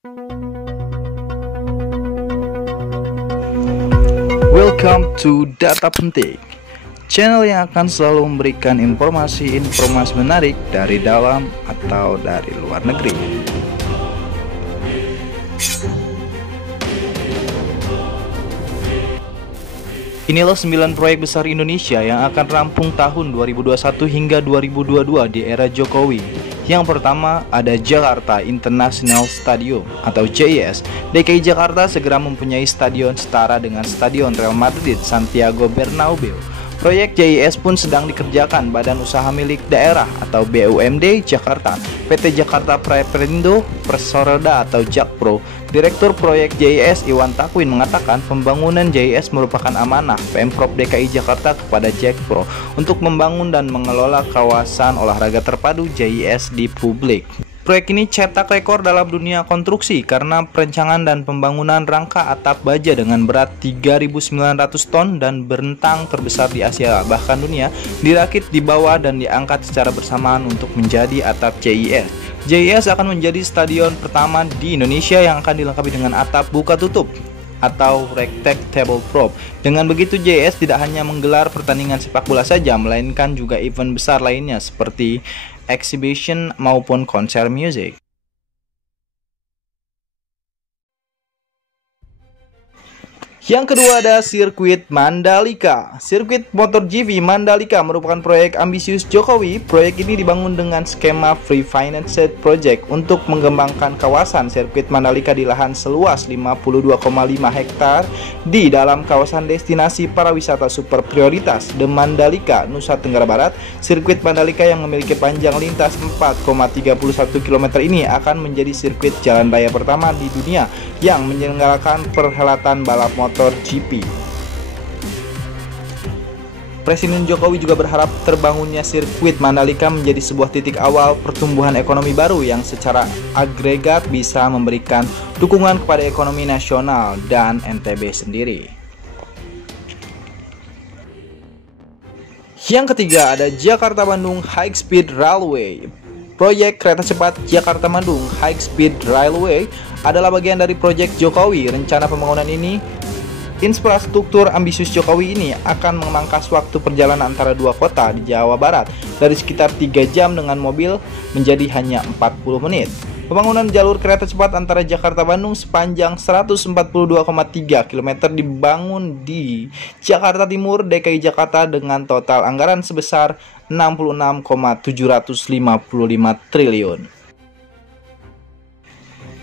Welcome to Data Penting, channel yang akan selalu memberikan informasi-informasi menarik dari dalam atau dari luar negeri. Inilah 9 proyek besar Indonesia yang akan rampung tahun 2021 hingga 2022 di era Jokowi. Yang pertama ada Jakarta International Stadium atau JIS. DKI Jakarta segera mempunyai stadion setara dengan Stadion Real Madrid Santiago Bernabeu. Proyek JIS pun sedang dikerjakan Badan Usaha Milik Daerah atau BUMD Jakarta, PT Jakarta Preperindo Persoroda atau Jakpro. Direktur proyek JIS Iwan Takwin mengatakan pembangunan JIS merupakan amanah Pemprov DKI Jakarta kepada Jakpro untuk membangun dan mengelola kawasan olahraga terpadu JIS di publik. Proyek ini cetak rekor dalam dunia konstruksi karena perencanaan dan pembangunan rangka atap baja dengan berat 3.900 ton dan bentang terbesar di Asia bahkan dunia dirakit di bawah dan diangkat secara bersamaan untuk menjadi atap JIS. JIS akan menjadi stadion pertama di Indonesia yang akan dilengkapi dengan atap buka tutup atau retractable prop. Dengan begitu JIS tidak hanya menggelar pertandingan sepak bola saja, melainkan juga event besar lainnya seperti exhibition maupun konser musik. Yang kedua ada sirkuit Mandalika. Sirkuit MotoGP Mandalika merupakan proyek ambisius Jokowi. Proyek ini dibangun dengan skema free financed project untuk mengembangkan kawasan sirkuit Mandalika di lahan seluas 52,5 hektar di dalam kawasan destinasi para wisata super prioritas The Mandalika, Nusa Tenggara Barat. Sirkuit Mandalika yang memiliki panjang lintas 4,31 km ini akan menjadi sirkuit jalan raya pertama di dunia yang menyelenggarakan perhelatan balap motor GP. Presiden Jokowi juga berharap terbangunnya sirkuit Mandalika menjadi sebuah titik awal pertumbuhan ekonomi baru yang secara agregat bisa memberikan dukungan kepada ekonomi nasional dan NTB sendiri. Yang ketiga ada Jakarta-Bandung High Speed Railway. Proyek kereta cepat Jakarta-Bandung High Speed Railway adalah bagian dari proyek Jokowi. Rencana pembangunan ini infrastruktur ambisius Jokowi ini akan memangkas waktu perjalanan antara dua kota di Jawa Barat dari sekitar 3 jam dengan mobil menjadi hanya 40 menit. Pembangunan jalur kereta cepat antara Jakarta-Bandung sepanjang 142,3 km dibangun di Jakarta Timur, DKI Jakarta dengan total anggaran sebesar 66,755 triliun.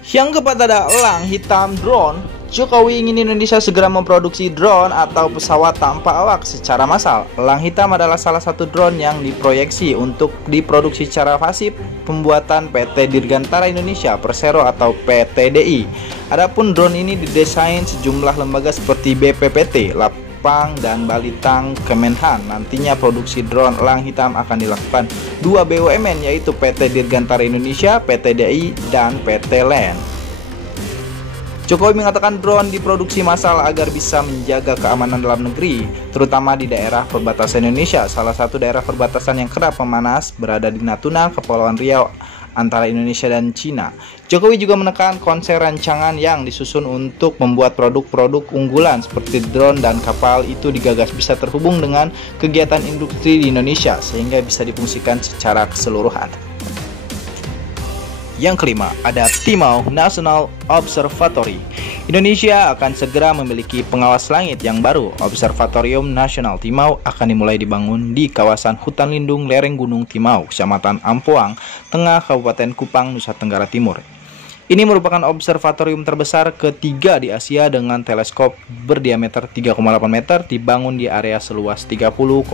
Yang keempat ada elang hitam drone. Jokowi ingin Indonesia segera memproduksi drone atau pesawat tanpa awak secara massal. Elang hitam adalah salah satu drone yang diproyeksi untuk diproduksi secara masif pembuatan PT Dirgantara Indonesia Persero atau PTDI. Adapun drone ini didesain sejumlah lembaga seperti BPPT, Lapang dan Balitang Kemenhan. Nantinya produksi drone elang hitam akan dilakukan 2 BUMN yaitu PT Dirgantara Indonesia, PTDI, dan PT LAN. Jokowi mengatakan drone diproduksi massal agar bisa menjaga keamanan dalam negeri, terutama di daerah perbatasan Indonesia. Salah satu daerah perbatasan yang kerap memanas berada di Natuna, Kepulauan Riau, antara Indonesia dan Cina. Jokowi juga menekan konsep rancangan yang disusun untuk membuat produk-produk unggulan seperti drone dan kapal itu digagas bisa terhubung dengan kegiatan industri di Indonesia sehingga bisa difungsikan secara keseluruhan. Yang kelima, ada Timau National Observatory. Indonesia akan segera memiliki pengawas langit yang baru. Observatorium Nasional Timau akan dimulai dibangun di kawasan hutan lindung lereng Gunung Timau, Kecamatan Ampoang, Tengah, Kabupaten Kupang, Nusa Tenggara Timur. Ini merupakan observatorium terbesar ketiga di Asia dengan teleskop berdiameter 3,8 meter dibangun di area seluas 30,25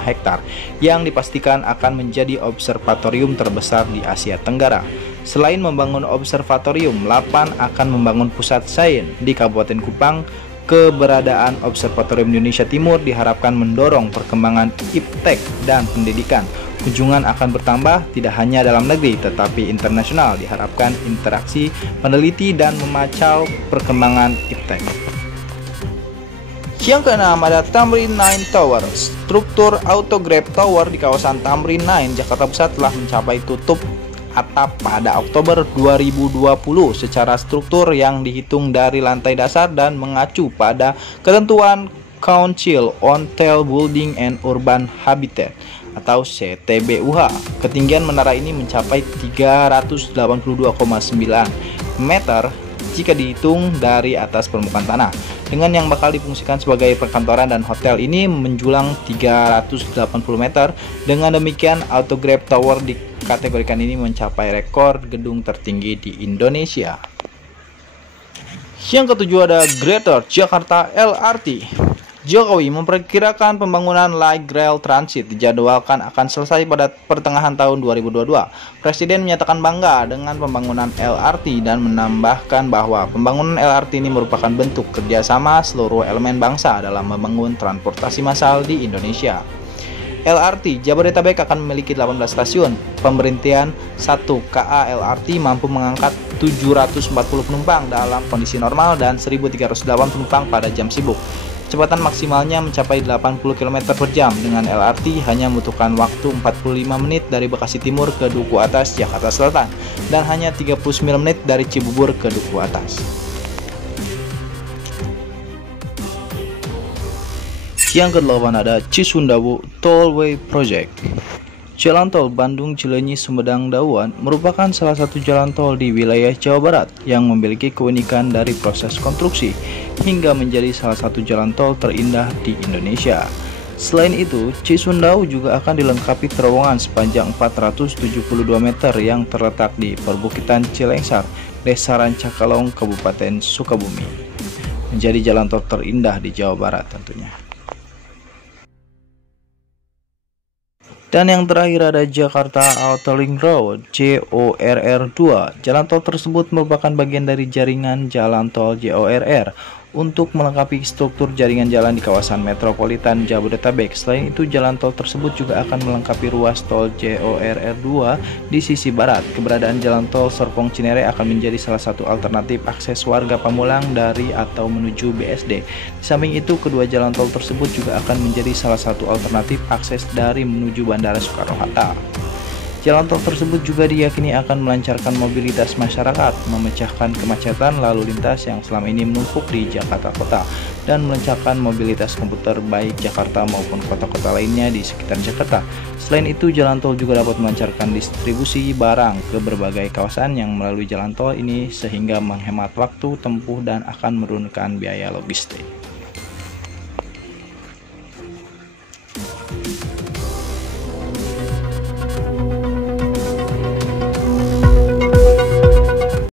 hektar yang dipastikan akan menjadi observatorium terbesar di Asia Tenggara. Selain membangun observatorium, LAPAN akan membangun pusat sains di Kabupaten Kupang. Keberadaan Observatorium Indonesia Timur diharapkan mendorong perkembangan iptek dan pendidikan. Kunjungan akan bertambah tidak hanya dalam negeri tetapi internasional. Diharapkan interaksi peneliti dan memacau perkembangan iptek. Yang keenam ada Tamrin 9 Tower. Struktur Autograph Tower di kawasan Tamrin 9 Jakarta Pusat telah mencapai tutup atap pada Oktober 2020 secara struktur yang dihitung dari lantai dasar dan mengacu pada ketentuan Council on Tall Building and Urban Habitat atau CTBUH. Ketinggian menara ini mencapai 382,9 meter jika dihitung dari atas permukaan tanah. Dengan yang bakal difungsikan sebagai perkantoran dan hotel ini menjulang 380 meter. Dengan demikian, Autograph Tower dikategorikan ini mencapai rekor gedung tertinggi di Indonesia. Yang ketujuh ada Greater Jakarta LRT. Jokowi memperkirakan pembangunan light rail transit dijadwalkan akan selesai pada pertengahan tahun 2022. Presiden menyatakan bangga dengan pembangunan LRT dan menambahkan bahwa pembangunan LRT ini merupakan bentuk kerjasama seluruh elemen bangsa dalam membangun transportasi massal di Indonesia. LRT Jabodetabek akan memiliki 18 stasiun. Pemberhentian 1 KA LRT mampu mengangkat 740 penumpang dalam kondisi normal dan 1.308 penumpang pada jam sibuk. Kecepatan maksimalnya mencapai 80 km per jam. Dengan LRT hanya membutuhkan waktu 45 menit dari Bekasi Timur ke Duku Atas, Jakarta Selatan, dan hanya 39 menit dari Cibubur ke Duku Atas. Yang ke-8 ada Cisundawu Tollway Project. Jalan tol Bandung Cileunyi Sumedang Dauan merupakan salah satu jalan tol di wilayah Jawa Barat yang memiliki keunikan dari proses konstruksi hingga menjadi salah satu jalan tol terindah di Indonesia. Selain itu, Cisundawu juga akan dilengkapi terowongan sepanjang 472 meter yang terletak di perbukitan Cilengsar, Desa Rancakalong, Kabupaten Sukabumi. Menjadi jalan tol terindah di Jawa Barat tentunya. Dan yang terakhir ada Jakarta Outer Ring Road JORR 2. Jalan tol tersebut merupakan bagian dari jaringan jalan tol JORR untuk melengkapi struktur jaringan jalan di kawasan metropolitan Jabodetabek. Selain itu, jalan tol tersebut juga akan melengkapi ruas tol JORR 2 di sisi barat. Keberadaan jalan tol Serpong Cinere akan menjadi salah satu alternatif akses warga Pamulang dari atau menuju BSD. Di samping itu, kedua jalan tol tersebut juga akan menjadi salah satu alternatif akses dari menuju Bandara Soekarno-Hatta. Jalan tol tersebut juga diyakini akan melancarkan mobilitas masyarakat, memecahkan kemacetan lalu lintas yang selama ini menumpuk di Jakarta Kota, dan melancarkan mobilitas komuter baik Jakarta maupun kota-kota lainnya di sekitar Jakarta. Selain itu, jalan tol juga dapat melancarkan distribusi barang ke berbagai kawasan yang melalui jalan tol ini sehingga menghemat waktu tempuh dan akan menurunkan biaya logistik.